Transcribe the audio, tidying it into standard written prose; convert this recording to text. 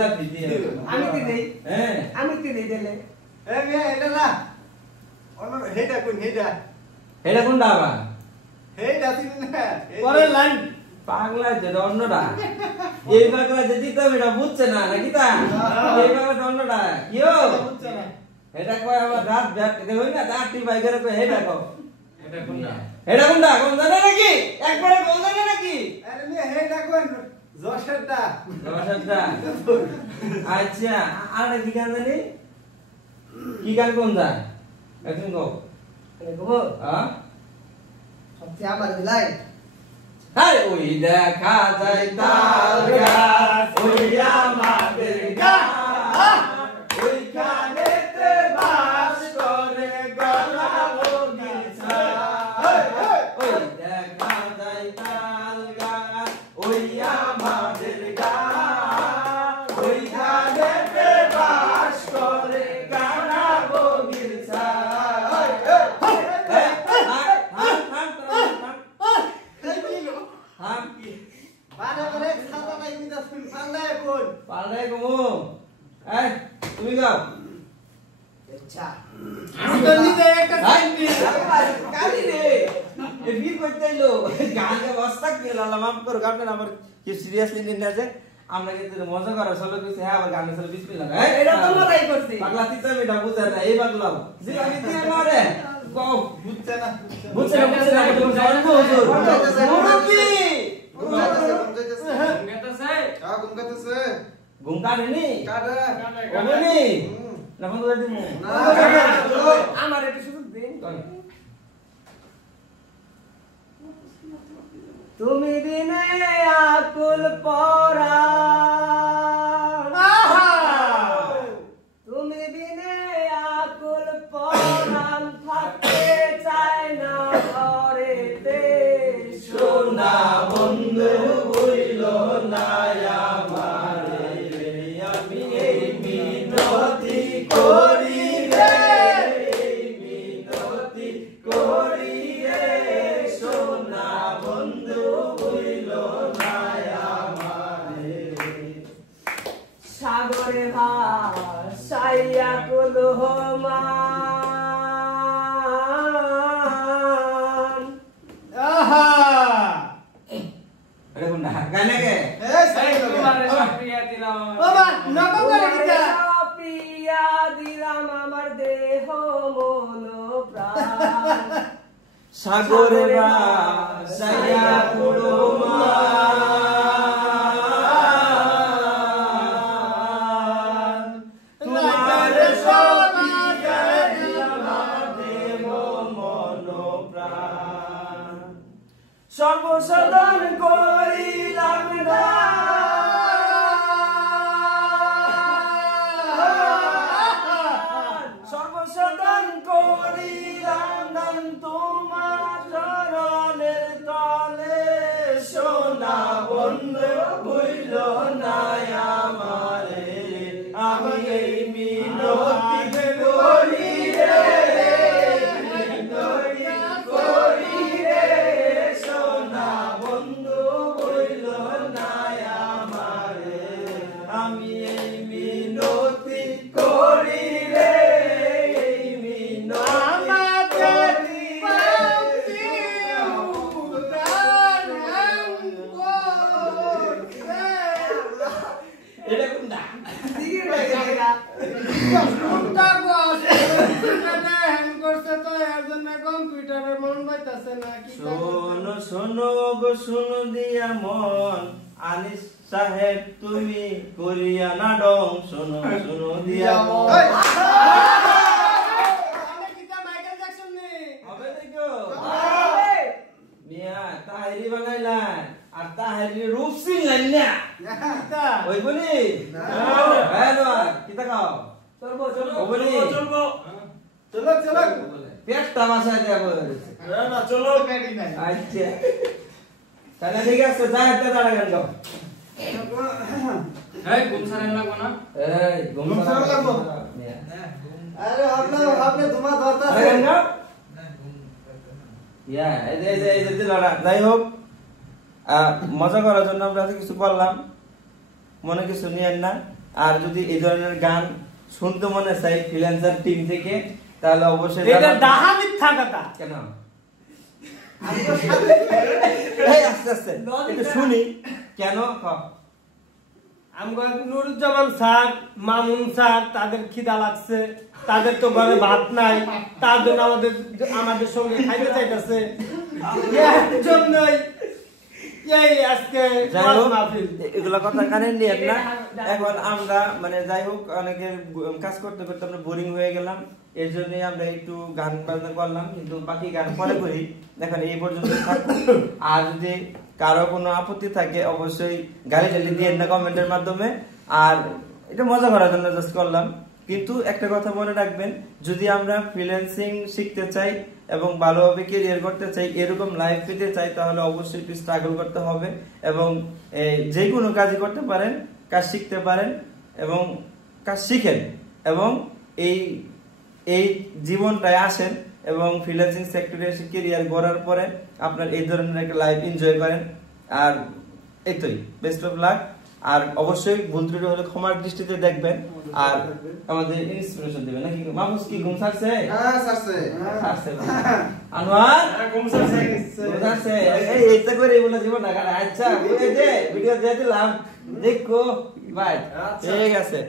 জিলাপি দিয়ে আমি কি দেই হ্যাঁ আমি কি দেই দিলে এ মিয়া এটা না অন্য হেডা কোন হেডা এটা কোনটা আবার হেডা তিন না পরে লাইন পাগলা যে অন্যটা এই পাগলা যে দিতে এটা বুঝছে না নাকি তা এই পাগলা অন্যটা কিও বুঝছ না এটা কয় আমার দাঁত ব্যাট দেখো না দাঁত টি বাইকের কয় হেডা কও এটা কোনটা এটা কোনটা কোন জানে নাকি একবারে কোন জানে নাকি আরে মিয়া হেডা কোন জশটা নমস্কারটা আচ্ছা আর কি গান জানি কি গান কোন যায় একদিন কও গো হ্যাঁ সবচেয়ে আমার দিলাই হাই ওই দেখা যায় তাল গাছ ওই আমাদের গাছ ওই কানেতে বাস করে গলা বগিচা ওই দেখা যায় তাল গাছ ওই আমাদের গাছ ওই কানেতে বাস করে গলা বগিচা বারে বারে খাতা নাই মিদা শুন পাল্লায় কোন পাল্লাই কমু এই তুমি গাও আচ্ছা আমি তো নিজে একটা কালি রে এ বীর কইতাইলো গানকে বস্তা কি আল্লাহ মাফ করো গানটা আমার কি সিরিয়াসলি নিন না যে আমরা কিন্তু মজা করা চলো কইছে হ্যাঁ আবার গানে চলো বিসমিল্লাহ এটা তো মজাই করছি পাগলা তিতা মেটা বুঝা না এই পাগলা জি আমি দিয়ে মারে কও বুঝছে না বুঝছে না তুমি জানো হুজুর মুরব্বি ঘুমকা নেনি ওগনি না ফোন করে দিমু আমার একটু সুযোগ দিন তুমি বিনে আকুল পরা তুমি বিনে আকুল পরাম থাকতে চাই না ঘরেতে সোনা বন্ধু হইল না আমারে আমি এই মিনতি করি রে এই মিনতি করি রে সোনা বন্ধু হইল না আমারে সাগরে ভাসাইয়া কুল হোমান আহা আরে কোনটা গানে গে এ সাই বাবা নকল করে দিতা প্রিয়া দিলাম আমার দেহ মন প্রাণ সাগরে ভাসাইয়া কুল হোমান তোমার সপিয়া দিলাম দেব মন প্রাণ সর্বসাধন করিলাম দান সর্বসাধন করিলাম দান তোমার চরণের তলে সোনা বন্ধু হইল না আমারে আমি এই মিনতি করি রে মিনতি করি রে সোনা বন্ধু হইল না আমারে আমি এই মিনতি করি রে এই মিনতি করি এটা কোনটা দিগির লাগে দেখা শোনো শোনো গো শোনো দিয়া মন আনিস সাহেব তুমি করিয়া না ডং শোনো শোনো দিয়া মন হবে দেখো মিয়া তাহেরি বানাইলাম আর তাহেরি রূপ সিংলাম না ওই বলি হ্যাঁ দোয়া কিতা খাও চলবো চলবো ও বলি চলো চলো পেটটা মাসায় দেয়া বলেছে না চলো পেটি নাই আচ্ছা তাহলে ঠিক আছে যা একটা দাঁড়া গান গাও এই ঘুম সারেন লাগবো না এই ঘুম সারা লাগবো? আরে আপনি তোমার দরকার আরে গান গাও ইয়া এই যে লড়া যাই হোক মজা করার জন্য আমরা কিছু বললাম মনে কিছু নিয়েন না আর যদি এই ধরনের গান শুনতে মনে চাই ফ্রিল্যান্সার টিম থেকে তাহলে অবশ্যই এটা ডাহা মিথ্যা কথা কেন এই আস্তে আস্তে একটু শুনি কেন আমগো নুরুজ্জামান স্যার মামুন স্যার তাদের খিদা লাগছে তাদের তো ঘরে ভাত নাই তার জন্য আমাদের সঙ্গে খাইতে চাইতেছে এর জন্যই এই আজকে মাহফিল এগুলা কথা কানে নিয়ে না এখন আমরা মানে যাই হোক অনেকে কাজ করতে করতে আমরা বোরিং হয়ে গেলাম এর জন্য আমরা একটু গান বাজনা করলাম কিন্তু বাকি গান পরে করি এখন এই পর্যন্ত থাকবো আর যদি কারো কোনো আপত্তি থাকে অবশ্যই গালি টালি দিয়ে না কমেন্টের মাধ্যমে আর এটা মজা করার জন্য জাস্ট করলাম কিন্তু একটা কথা মনে রাখবেন যদি আমরা ফ্রিল্যান্সিং শিখতে চাই এবং ভালোভাবে ক্যারিয়ার করতে চাই এরকম লাইফ পেতে চাই তাহলে অবশ্যই একটু স্ট্রাগল করতে হবে এবং যে কোনো কাজই করতে পারেন কাজ শিখতে পারেন এবং কাজ শিখেন এবং এই জীবনটায় আসেন এবং ফ্রিল্যান্সিং সেক্টরে এসে ক্যারিয়ার গড়ার পরে আপনার এই ধরনের একটা লাইফ এনজয় করেন আর এটাই বেস্ট অফ লাক আর অবশ্যই ভুল ত্রুটি হলে ক্ষমার দৃষ্টিতে দেখবেন আর আমাদের ইন্সপিরেশন দিবেন নাকি মাহফুজ কি ঘুম ছাড়ছে হ্যাঁ ছাড়ছে ছাড়ছে আনোয়ার ঘুম ছাড়ছে এই এইটা করে বলে জীবন না আচ্ছা এই যে ভিডিও দিয়ে দিলাম দেখো বাই ঠিক আছে